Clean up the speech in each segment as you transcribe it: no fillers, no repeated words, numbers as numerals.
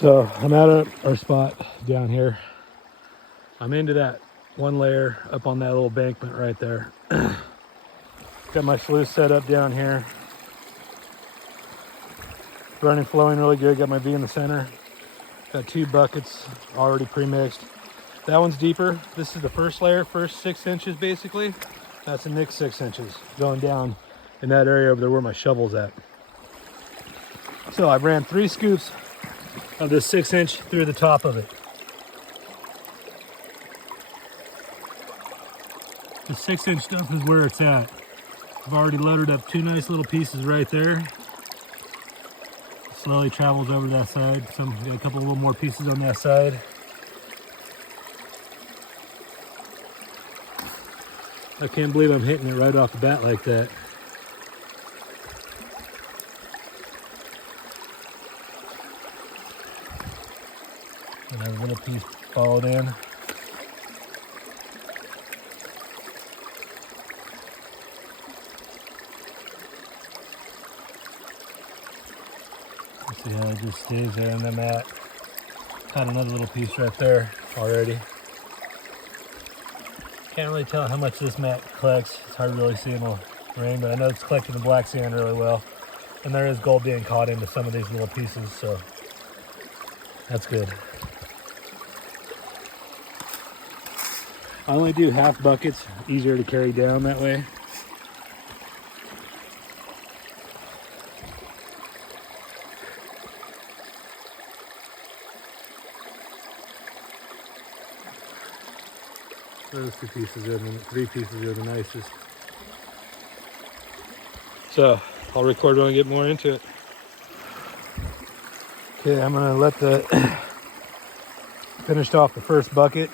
So I'm at our spot down here. I'm into that one layer up on that little embankment right there. Got my sluice set up down here. Running, flowing really good. Got my V in the center. Got 2 buckets already pre-mixed. That one's deeper. This is the first layer, first 6 inches basically. That's the next 6 inches going down in that area over there where my shovel's at. So I ran 3 scoops of this 6 inch through the top of it. The 6 inch stuff is where it's at. I've already loaded up 2 nice little pieces right there. Slowly travels over that side. Got a couple little more pieces on that side. I can't believe I'm hitting it right off the bat like that. Another little piece followed in. Let's see how it just stays there, and then that got another little piece right there already. Can't really tell how much this mat collects. It's hard to really see in the rain, but I know it's collecting the black sand really well. And there is gold being caught into some of these little pieces, so that's good. I only do half buckets, easier to carry down that way. Those 2 pieces are the 3 pieces are the nicest. So I'll record when I get more into it. Okay, I'm gonna let finished off the first bucket.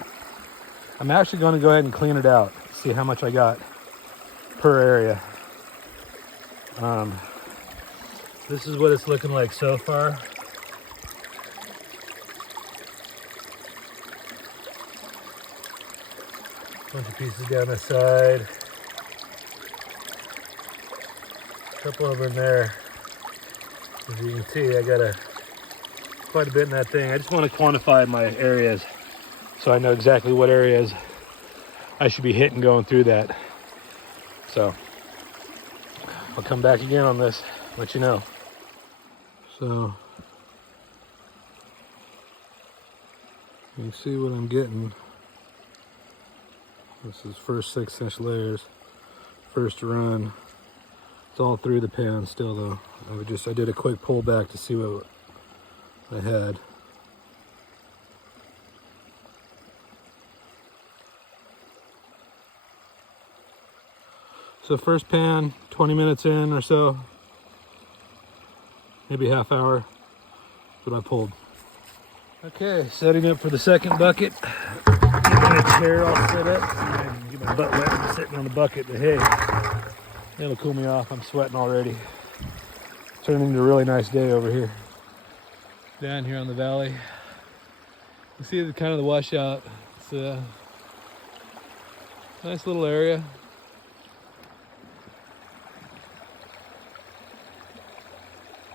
I'm actually gonna go ahead and clean it out, see how much I got per area. This is what it's looking like so far. Bunch of pieces down the side. A couple over in there. As you can see, I got quite a bit in that thing. I just want to quantify my areas so I know exactly what areas I should be hitting going through that. So I'll come back again on this, let you know. So you can see what I'm getting. This is first 6 inch layers, first run. It's all through the pan still though. I did a quick pull back to see what I had. So first pan, 20 minutes in or so, maybe half hour, that's what I pulled. Okay, setting up for the second bucket. Get my chair all set up and get my butt wet and sitting on the bucket. But hey, it'll cool me off. I'm sweating already. It's turning into a really nice day over here. Down here on the valley. You see the kind of the washout. It's a nice little area.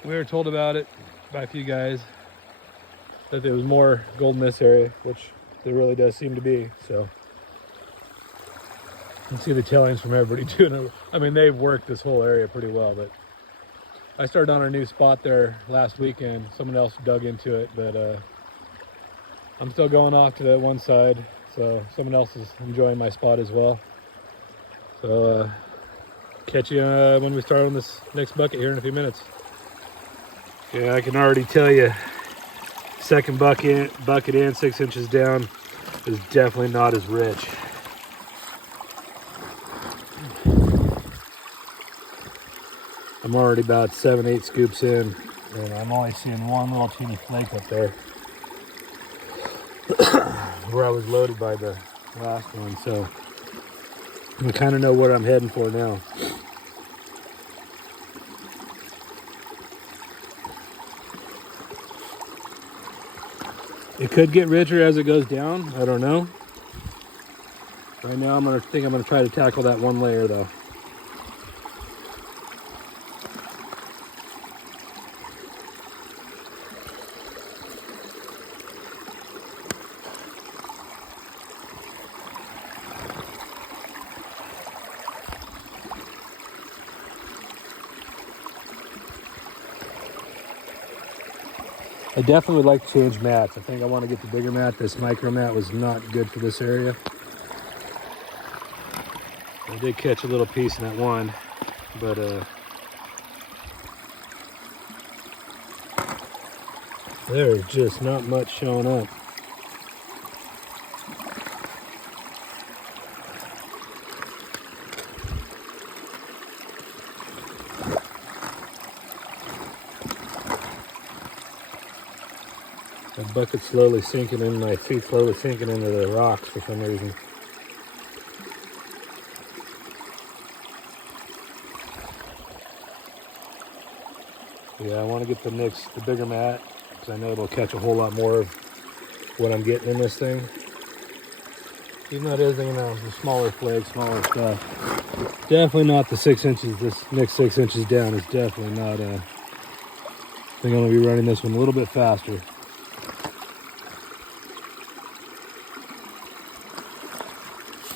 We were told about it by a few guys that there was more gold in this area, which there really does seem to be. So you can see the tellings from everybody doing it. I mean, they've worked this whole area pretty well, but I started on a new spot there last weekend. Someone else dug into it, but I'm still going off to that one side. So someone else is enjoying my spot as well. So catch you when we start on this next bucket here in a few minutes. Yeah, I can already tell you, second bucket in 6 inches down is definitely not as rich. I'm already about 7-8 scoops in, and I'm only seeing one little teeny flake up there where I was loaded by the last one, so I kind of know what I'm heading for now. It could get richer as it goes down. I don't know. Right now, I'm gonna try to tackle that one layer though. I definitely would like to change mats. I think I want to get the bigger mat. This micro mat was not good for this area. I did catch a little piece in that one, but there's just not much showing up. My bucket's slowly sinking in, my feet slowly sinking into the rocks for some reason. Yeah, I want to get the bigger mat, because I know it'll catch a whole lot more of what I'm getting in this thing. Even though it is, you know, the smaller flakes, smaller stuff. Definitely not the 6 inches. This next 6 inches down is definitely not I think I'm going to be running this one a little bit faster.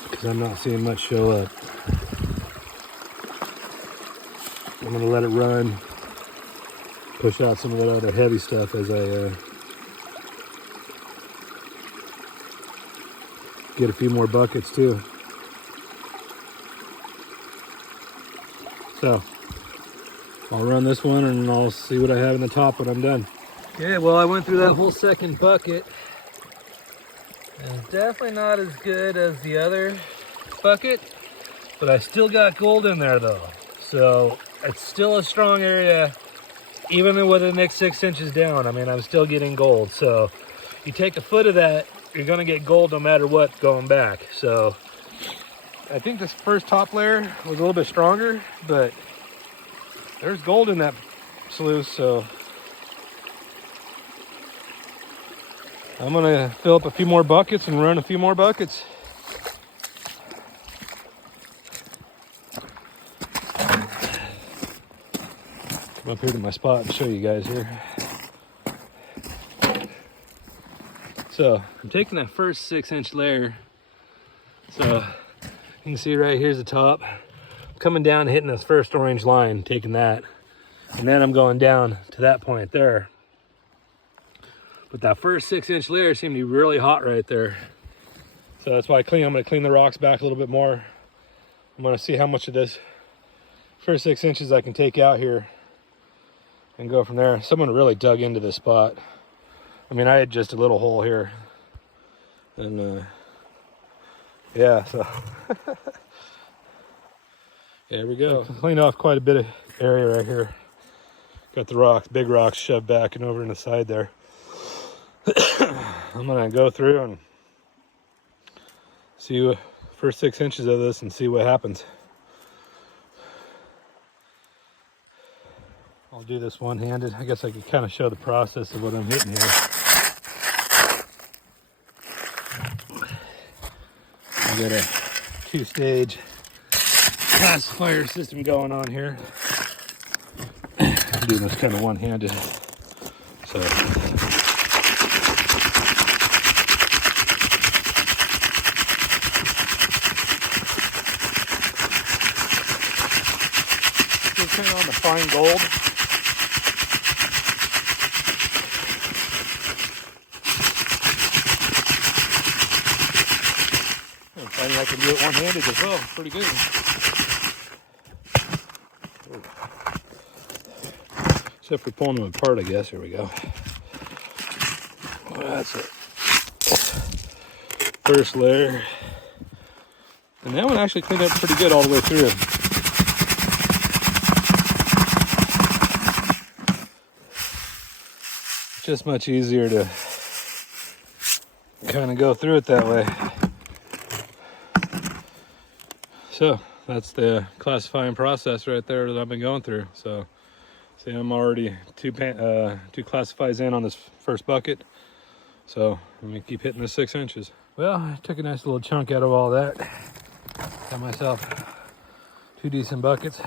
Because I'm not seeing much show up. I'm going to let it run. Push out some of that other heavy stuff as I get a few more buckets too. So I'll run this one and I'll see what I have in the top when I'm done. Okay, well, I went through that whole second bucket. And it's definitely not as good as the other bucket, but I still got gold in there though. So it's still a strong area, even with the next 6 inches down. I mean, I'm still getting gold. So you take a foot of that, you're gonna get gold no matter what going back. So I think this first top layer was a little bit stronger, but there's gold in that sluice. So I'm gonna fill up a few more buckets and run a few more buckets. Come up here to my spot and show you guys here. So I'm taking that first 6 inch layer. So you can see right here's the top. I'm coming down and hitting this first orange line, taking that. And then I'm going down to that point there. But that first 6 inch layer seemed to be really hot right there. So that's why I'm gonna clean the rocks back a little bit more. I'm gonna see how much of this first 6 inches I can take out here and go from there. Someone really dug into this spot. I mean, I had just a little hole here. And yeah, so there we go. Cleaned off quite a bit of area right here. Got the rocks, big rocks shoved back and over in the side there. I'm gonna go through and see what first 6 inches of this and see what happens. I'll do this one-handed. I guess I could kind of show the process of what I'm hitting here. I got a 2-stage classifier system going on here. I'm doing this kind of one-handed. So just kind of on the fine gold. I can do it one-handed as well. Pretty good. Except for pulling them apart, I guess. Here we go. Well, that's it. First layer. And that one actually cleaned up pretty good all the way through. It's just much easier to kind of go through it that way. So that's the classifying process right there that I've been going through. So see, I'm already two classifies in on this first bucket. So I'm gonna keep hitting the 6 inches. Well, I took a nice little chunk out of all that. Got myself 2 decent buckets.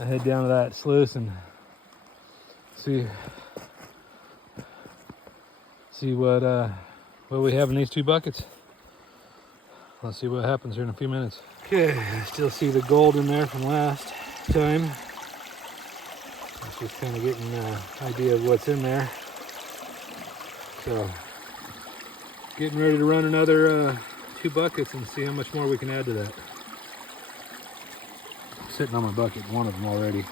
I head down to that sluice and see what we have in these 2 buckets. Let's see what happens here in a few minutes. Okay, I still see the gold in there from last time. Just kind of getting an idea of what's in there. So getting ready to run another 2 buckets and see how much more we can add to that. Sitting on my bucket, one of them already.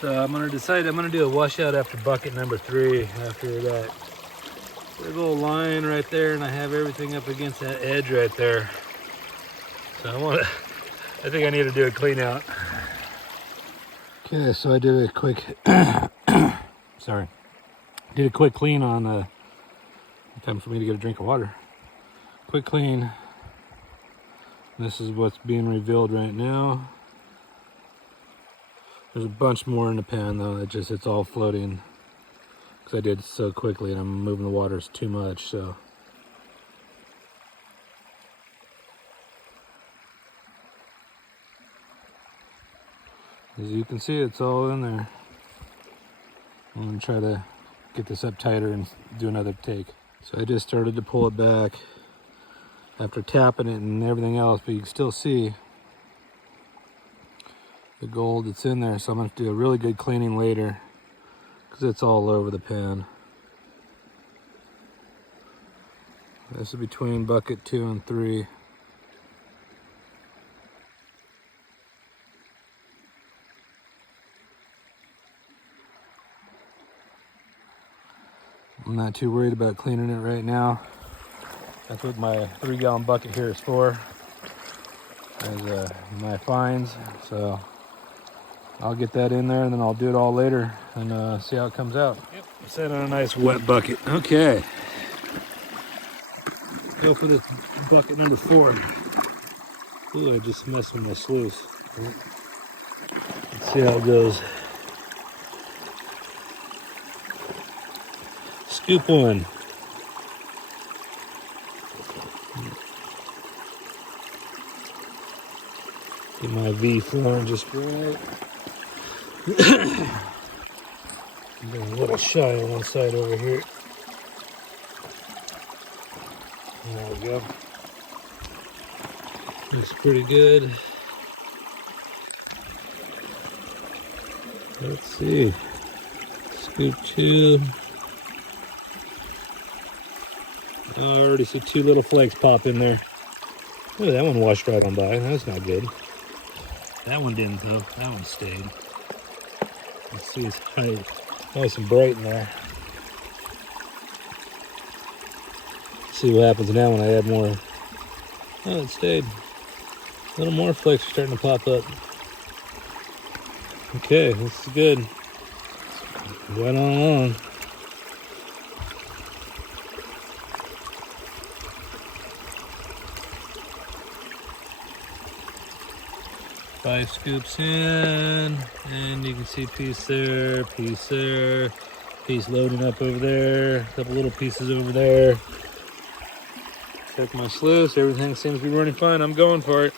So I'm gonna do a washout after bucket number 3 after that big old line right there, and I have everything up against that edge right there. So I think I need to do a clean out. Okay, so I did a quick sorry. Did a quick clean on time for me to get a drink of water. Quick clean. This is what's being revealed right now. There's a bunch more in the pan though. It's all floating because I did it so quickly and I'm moving the waters too much. So as you can see, it's all in there. I'm gonna try to get this up tighter and do another take. So I just started to pull it back after tapping it and everything else, but you can still see the gold that's in there. So I'm going to do a really good cleaning later because it's all over the pan. This is between bucket 2 and 3. I'm not too worried about cleaning it right now. That's what my 3-gallon bucket here is for, as my fines. So I'll get that in there and then I'll do it all later and see how it comes out. Yep, set on a nice wet bucket. Okay, go for this bucket number 4. Ooh, I just messed with my sluice. Let's see how it goes. Scoop 1. Get my V flowing just right. I'm a little shy on one side over here. There we go. Looks pretty good. Let's see. Scoop 2. Oh, I already see 2 little flakes pop in there. Oh, that one washed right on by. That's not good. That one didn't though. That one stayed. Let's see its height. Oh, some bright in there. Let's see what happens now when I add more. Oh, it stayed. A little more flakes are starting to pop up. Okay, this is good. Right on along. 5 scoops in, and you can see piece there, piece there, piece loading up over there, a couple little pieces over there. Check my sluice, everything seems to be running fine. I'm going for it.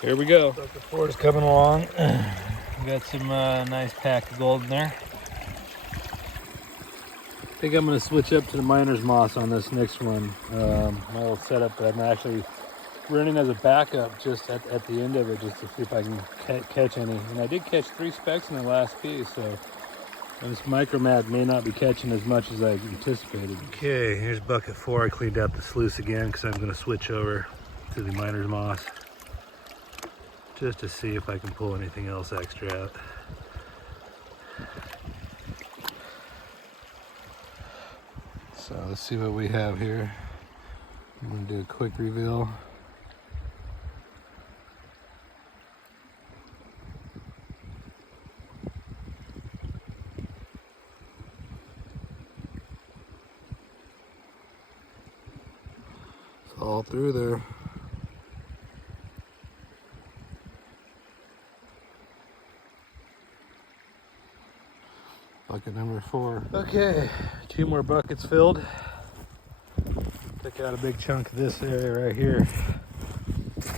Here we go. Bucket 4 is coming along. Got some nice pack of gold in there. I think I'm going to switch up to the miner's moss on this next one. My old setup that I'm actually running as a backup just at the end of it, just to see if I can catch any. And I did catch 3 specks in the last piece, so this micromat may not be catching as much as I anticipated. Okay, here's bucket 4. I cleaned out the sluice again because I'm going to switch over to the miner's moss just to see if I can pull anything else extra out. So let's see what we have here. I'm going to do a quick reveal. It's all through there. Bucket number 4. Okay, 2 more buckets filled. Took out a big chunk of this area right here.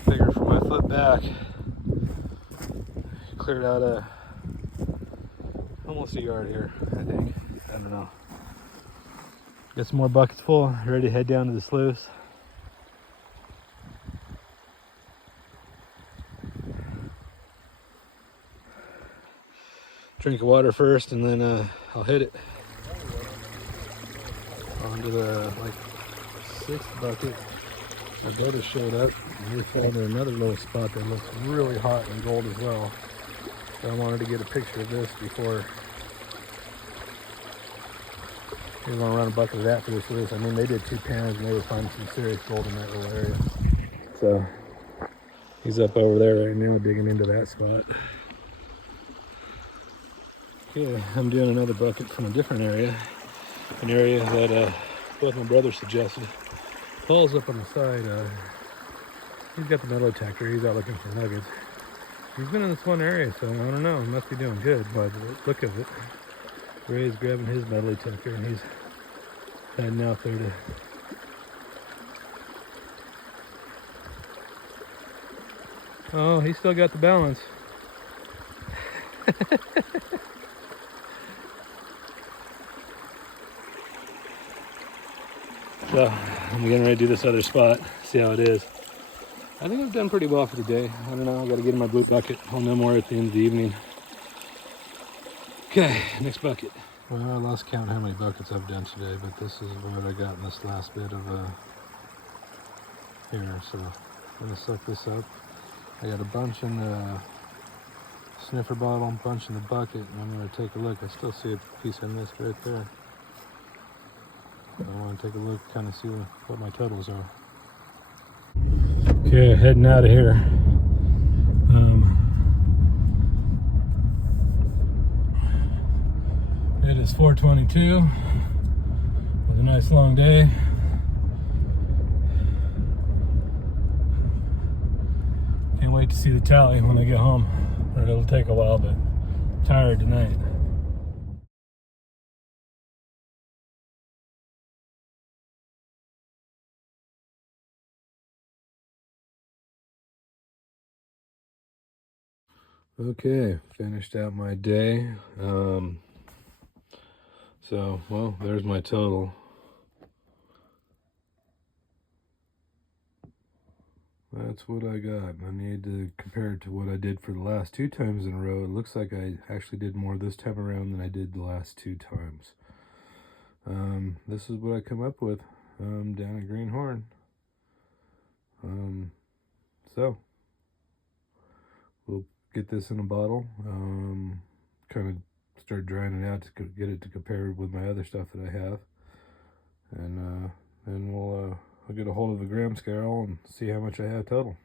Figured from my foot back. Cleared out almost a yard here, I think. I don't know. Got some more buckets full, ready to head down to the sluice. Drink of water first and then I'll hit it. onto the like 6th bucket. My brother showed up and we found another little spot that looks really hot in gold as well. So I wanted to get a picture of this before we're gonna run a bucket of that for this. I mean, they did 2 pans and they were finding some serious gold in that little area. So he's up over there right now digging into that spot. Okay, I'm doing another bucket from a different area. An area that both my brothers suggested. Paul's up on the side. He's got the metal detector. He's out looking for nuggets. He's been in this one area, so I don't know. He must be doing good by the look of it. Ray's grabbing his metal detector and he's heading out there to... Oh, he's still got the balance. So I'm getting ready to do this other spot, see how it is. I think I've done pretty well for the day. I don't know, I gotta get in my blue bucket. I'll know more at the end of the evening. Okay, next bucket. Well, I lost count how many buckets I've done today, but this is what I got in this last bit of here. So I'm gonna suck this up. I got a bunch in the sniffer bottle, a bunch in the bucket, and I'm gonna take a look. I still see a piece of this right there. I want to take a look, kind of see what my totals are. Okay, heading out of here. It is 4:22. It was a nice long day. Can't wait to see the tally when I get home. Or it'll take a while, but I'm tired tonight. Okay, finished out my day. So, well, there's my total. That's what I got. I need to compare it to what I did for the last 2 times in a row. It looks like I actually did more this time around than I did the last 2 times. This is what I come up with down at Greenhorn. So, we'll get this in a bottle, kind of start drying it out to get it to compare with my other stuff that I have. And then I'll get a hold of the gram scale and see how much I have total.